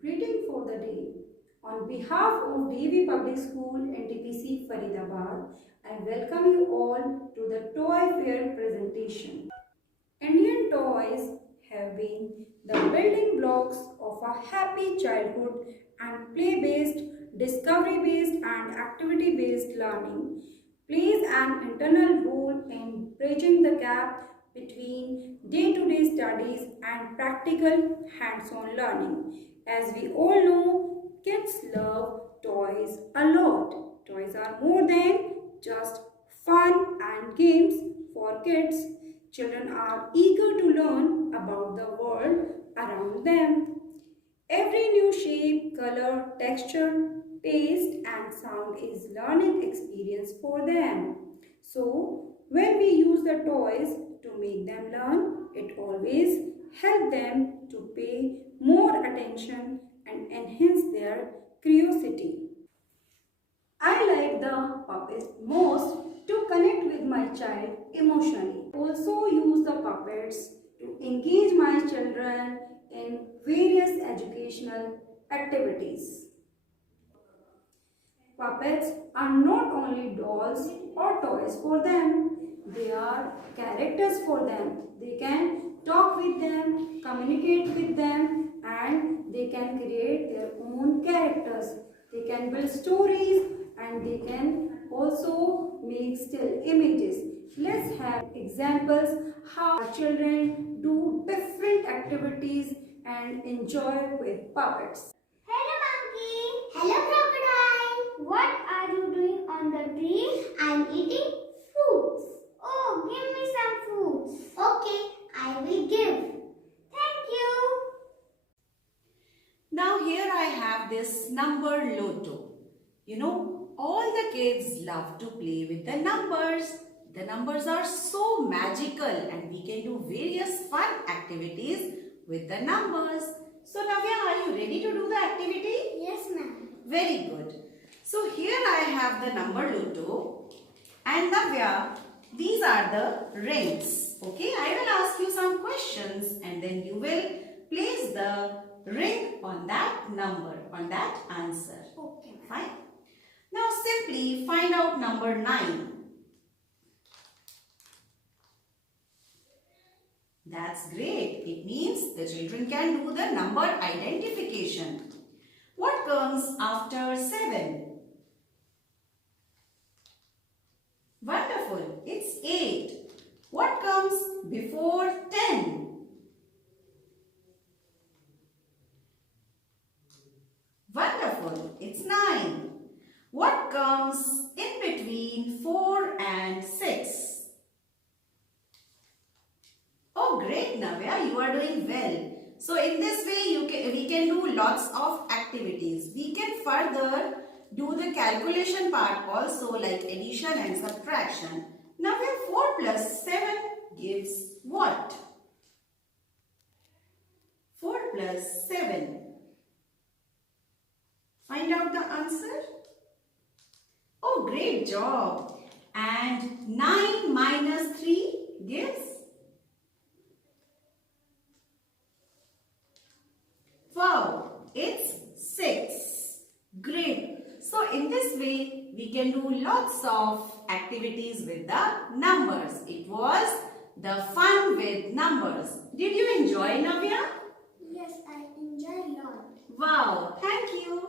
greeting for the day. On behalf of DAV Public School NTPC Faridabad, I welcome you all to the Toy Fair presentation. Indian toys have been the building blocks of a happy childhood, and play-based, discovery-based and activity-based learning plays an internal role in bridging the gap between day-to-day studies and practical hands-on learning. As we all know, kids love toys a lot. Toys are more than just fun and games for kids. Children are eager to learn about the world around them. Every new shape, color, texture, taste and sound is learning experience for them. So, when we use the toys to make them learn, it always helps them to pay more attention and enhance their curiosity. I like the puppets most to connect with my child emotionally. Also use the puppets to engage my children in various educational activities. Puppets are not only dolls or toys for them, they are characters for them. They can talk with them, communicate with them, and they can create their own characters. They can build stories and they can also make still images. Let's have examples how children do different activities and enjoy with puppets. Hello monkey. Hello crocodile. What are you doing on the tree? I'm eating fruits. Oh, give me some fruits. Okay, I will give. Thank you. Now here I have this number lotto. You know, all the kids love to play with the numbers. The numbers are so magical and we can do various fun activities with the numbers. So Navya, are you ready to do the activity? Yes, ma'am. Very good. So here I have the number lotto and Navya, these are the rings. Okay, I will ask you some questions and then you will place the ring on that number, on that answer. Okay, ma'am. Fine. Now simply find out number 9. That's great. It means the children can do the number identification. What comes after 7? Wonderful. It's 8. What comes before 10? Wonderful. It's 9. What comes in between 4 and 6? Oh, great, Navya. You are doing well. So, in this way, we can do lots of activities. We can further do the calculation part also, like addition and subtraction. Navya, 4 plus 7 gives what? 4 plus 7. Find out the answer. Oh, great job. And 9 minus 3 gives? Wow, it's 6. Great. So, in this way, we can do lots of activities with the numbers. It was the fun with numbers. Did you enjoy, Navya? Yes, I enjoy a lot. Wow, thank you.